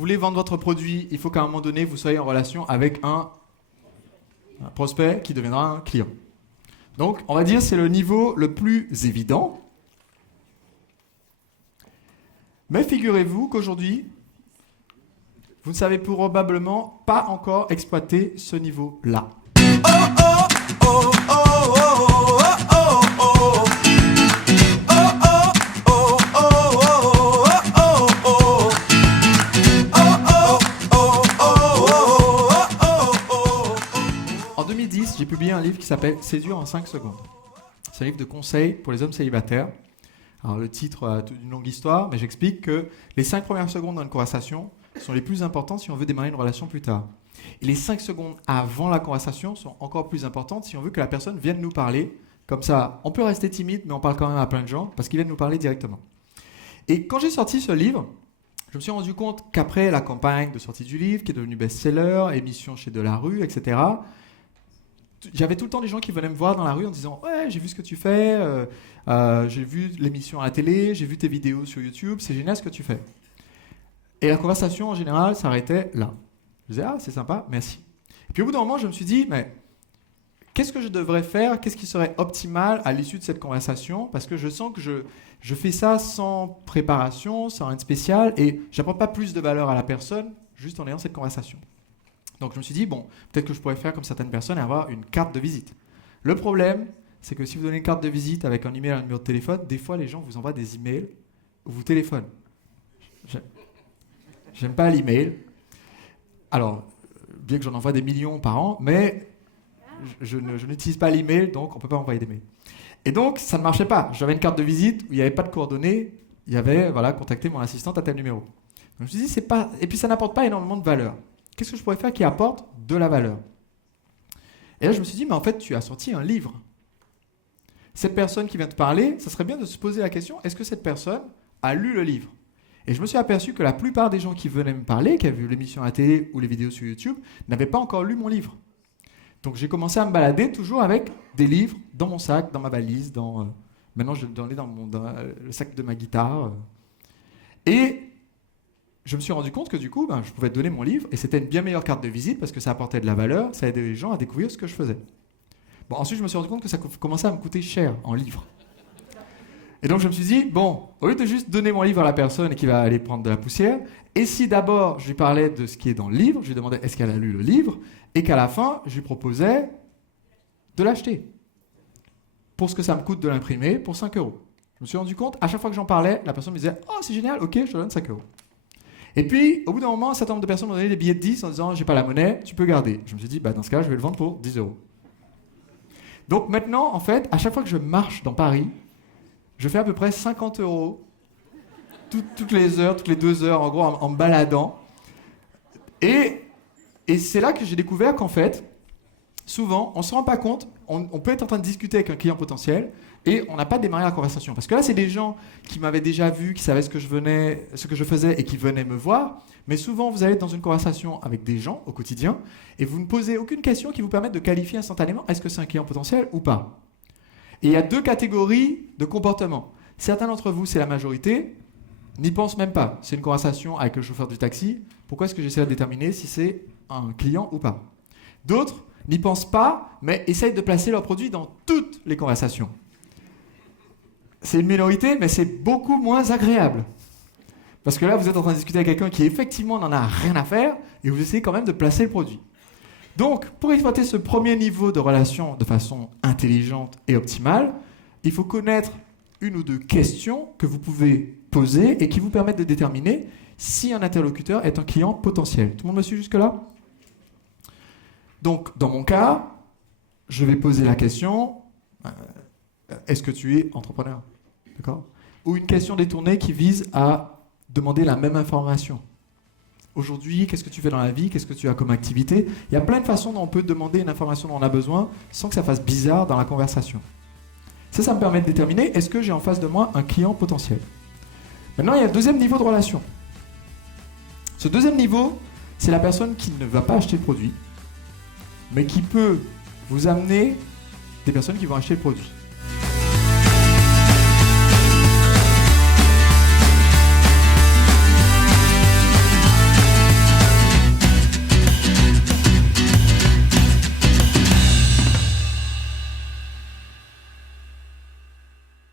vous voulez vendre votre produit, il faut qu'à un moment donné, vous soyez en relation avec un prospect qui deviendra un client. Donc, on va dire que c'est le niveau le plus évident. Mais figurez-vous qu'aujourd'hui, vous ne savez probablement pas encore exploiter ce niveau-là. En 2010, j'ai publié un livre qui s'appelle « Séduire en 5 secondes ». C'est un livre de conseils pour les hommes célibataires. Alors le titre a une longue histoire, mais j'explique que les 5 premières secondes dans une conversation sont les plus importantes si on veut démarrer une relation plus tard. Et les 5 secondes avant la conversation sont encore plus importantes si on veut que la personne vienne nous parler. Comme ça, on peut rester timide, mais on parle quand même à plein de gens parce qu'ils viennent nous parler directement. Et quand j'ai sorti ce livre, je me suis rendu compte qu'après la campagne de sortie du livre, qui est devenue best-seller, émission chez Delarue, etc., j'avais tout le temps des gens qui venaient me voir dans la rue en disant « Ouais, j'ai vu ce que tu fais, j'ai vu l'émission à la télé, j'ai vu tes vidéos sur YouTube, c'est génial ce que tu fais. » Et la conversation, en général, s'arrêtait là. Je disais « Ah, c'est sympa, merci. » Et puis au bout d'un moment, je me suis dit « Mais qu'est-ce que je devrais faire? Qu'est-ce qui serait optimal à l'issue de cette conversation? Parce que je sens que je fais ça sans préparation, sans rien de spécial, et j'apporte pas plus de valeur à la personne juste en ayant cette conversation. » Donc je me suis dit, bon, peut-être que je pourrais faire comme certaines personnes et avoir une carte de visite. Le problème, c'est que si vous donnez une carte de visite avec un email et un numéro de téléphone, des fois les gens vous envoient des emails ou vous téléphonent. J'aime pas l'email. Alors, bien que j'en envoie des millions par an, mais je n'utilise pas l'email, donc on ne peut pas envoyer des mails. Et donc, ça ne marchait pas. J'avais une carte de visite où il n'y avait pas de coordonnées, il y avait, voilà, contacter mon assistante à tel numéro. Donc je me suis dit, c'est pas... Et puis ça n'apporte pas énormément de valeur. Qu'est-ce que je pourrais faire qui apporte de la valeur? Et là, je me suis dit, mais en fait, tu as sorti un livre. Cette personne qui vient te parler, ça serait bien de se poser la question, est-ce que cette personne a lu le livre? Et je me suis aperçu que la plupart des gens qui venaient me parler, qui avaient vu l'émission à la télé ou les vidéos sur YouTube, n'avaient pas encore lu mon livre. Donc j'ai commencé à me balader toujours avec des livres dans mon sac, dans ma valise, maintenant je l'ai dans le sac de ma guitare. Et je me suis rendu compte que du coup, je pouvais donner mon livre et c'était une bien meilleure carte de visite parce que ça apportait de la valeur, ça aidait les gens à découvrir ce que je faisais. Bon, ensuite, je me suis rendu compte que ça commençait à me coûter cher en livres. Et donc, je me suis dit, bon, au lieu de juste donner mon livre à la personne et qui va aller prendre de la poussière, et si d'abord je lui parlais de ce qui est dans le livre, je lui demandais est-ce qu'elle a lu le livre, et qu'à la fin, je lui proposais de l'acheter. Pour ce que ça me coûte de l'imprimer, pour 5 €. Je me suis rendu compte, à chaque fois que j'en parlais, la personne me disait, oh, c'est génial, ok, je te donne 5 €. Et puis, au bout d'un moment, un certain nombre de personnes m'ont donné des billets de 10 en disant « J'ai pas la monnaie, tu peux garder ». Je me suis dit, dans ce cas, je vais le vendre pour 10 €. Donc maintenant, en fait, à chaque fois que je marche dans Paris, je fais à peu près 50 € toutes les heures, toutes les 2 heures, en gros, en me baladant. Et c'est là que j'ai découvert qu'en fait, souvent, on ne se rend pas compte, on peut être en train de discuter avec un client potentiel et on n'a pas démarré la conversation. Parce que là, c'est des gens qui m'avaient déjà vu, qui savaient ce que je faisais et qui venaient me voir. Mais souvent, vous allez être dans une conversation avec des gens au quotidien et vous ne posez aucune question qui vous permette de qualifier instantanément est-ce que c'est un client potentiel ou pas. Et il y a 2 catégories de comportements. Certains d'entre vous, c'est la majorité, n'y pensent même pas. C'est une conversation avec le chauffeur du taxi. Pourquoi est-ce que j'essaie de déterminer si c'est un client ou pas? D'autres n'y pensent pas, mais essayent de placer leur produit dans toutes les conversations. C'est une minorité, mais c'est beaucoup moins agréable. Parce que là, vous êtes en train de discuter avec quelqu'un qui effectivement n'en a rien à faire, et vous essayez quand même de placer le produit. Donc, pour exploiter ce premier niveau de relation de façon intelligente et optimale, il faut connaître une ou 2 questions que vous pouvez poser et qui vous permettent de déterminer si un interlocuteur est un client potentiel. Tout le monde me suit jusque-là? Donc, dans mon cas, je vais poser la question est-ce que tu es entrepreneur? D'accord? Ou une question détournée qui vise à demander la même information. Aujourd'hui, qu'est-ce que tu fais dans la vie? Qu'est-ce que tu as comme activité? Il y a plein de façons dont on peut demander une information dont on a besoin sans que ça fasse bizarre dans la conversation. Ça me permet de déterminer est-ce que j'ai en face de moi un client potentiel. Maintenant, il y a le deuxième niveau de relation. Ce deuxième niveau, c'est la personne qui ne va pas acheter le produit, mais qui peut vous amener des personnes qui vont acheter le produit.